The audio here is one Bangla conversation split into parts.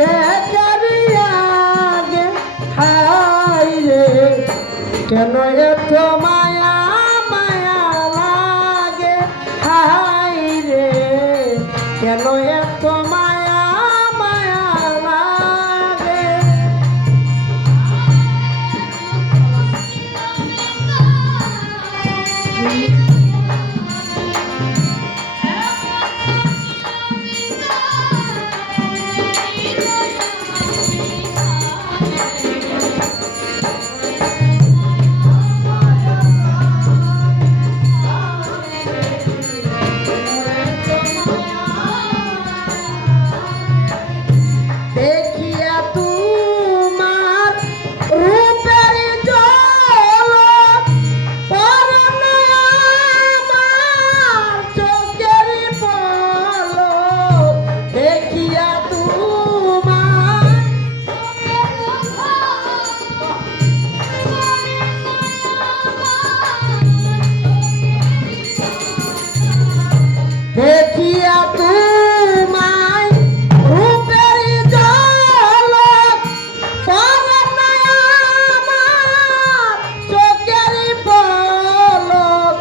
দেখারি আগে হাই রে কেন এত মায়া মায়া লাগে হাই রে কেন এত মায়া মায়া লাগে দেখিয়া তোমার রূপের ঝলক পরনে আমার চোখের পলক দেখিয়া তোমার দেখিয়া তোমায় রূপের ঝলক পরনে আমার চোখের পলক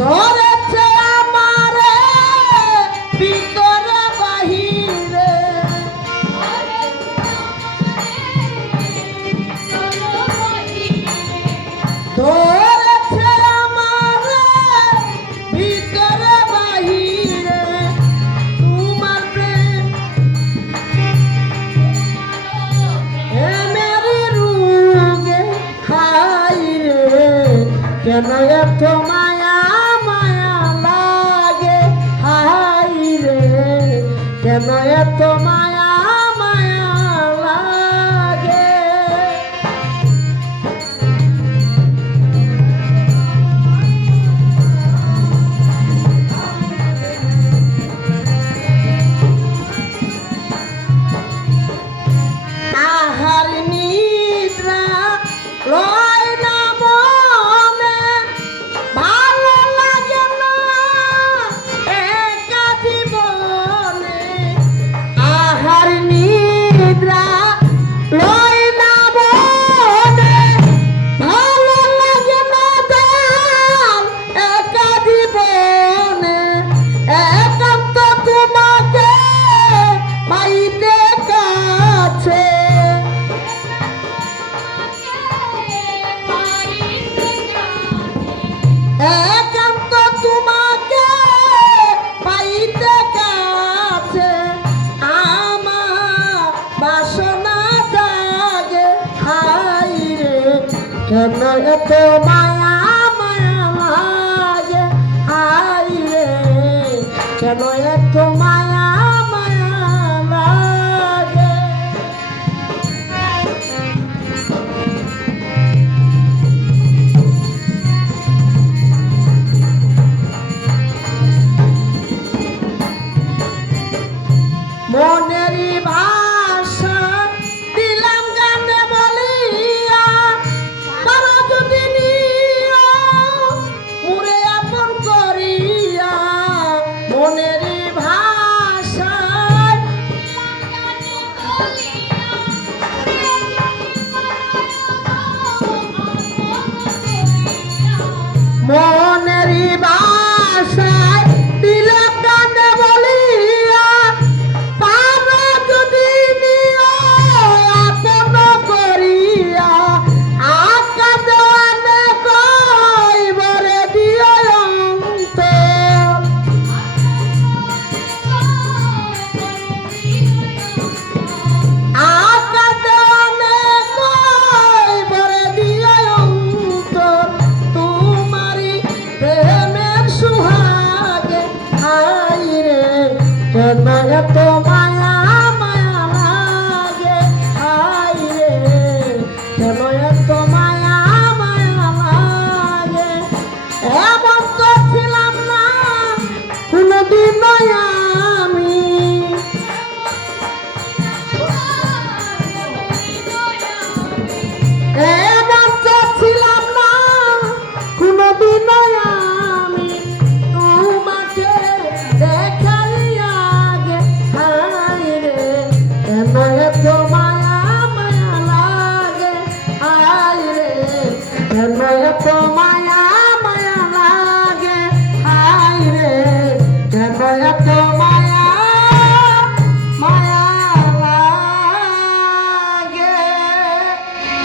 ধরেছে আমারে ভিতরে বাহিরে ধরেছে আমারে ভিতরে বাহিরে তোমার প্রেম মেরি রুগে হাই রে কেন এত মায়া মায়া লাগে হাই রে কেন এত মায়া মায়া লাগে আহার নিদ্রা লয় না মনে ভালো লাগে না একা জীবনে আহার নিদ্রা লয় না মনে ভালো লাগে না জান একা জীবনে একান্ত তোমাকে পাইতে কাছে একান্ত তোমাকে পাইতে কাছে আমার বাসনা জাগে হাই রে কেন এত